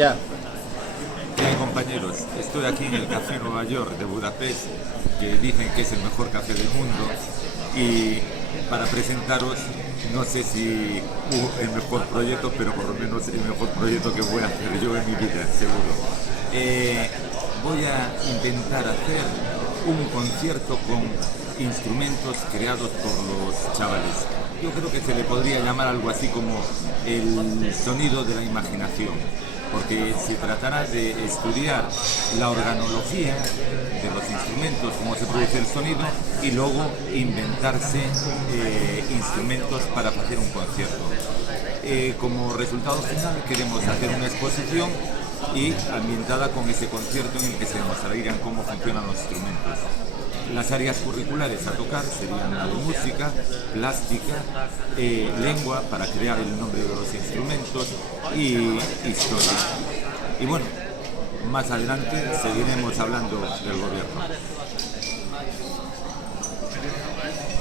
Ya. Compañeros, estoy aquí en el Café Nueva York de Budapest, que dicen que es el mejor café del mundo, y para presentaros, no sé si el mejor proyecto, pero por lo menos el mejor proyecto que voy a hacer yo en mi vida, seguro. Voy a intentar hacer un concierto con instrumentos creados por los chavales. Yo creo que se le podría llamar algo así como el sonido de la imaginación, porque se tratará de estudiar la organología de los instrumentos, cómo se produce el sonido, y luego inventarse instrumentos para hacer un concierto. Como resultado final queremos hacer una exposición y ambientada con ese concierto en el que se demostrarían cómo funcionan los instrumentos. Las áreas curriculares a tocar serían la de música, plástica, lengua para crear el nombre de los instrumentos y historia. Y bueno, más adelante seguiremos hablando del gobierno.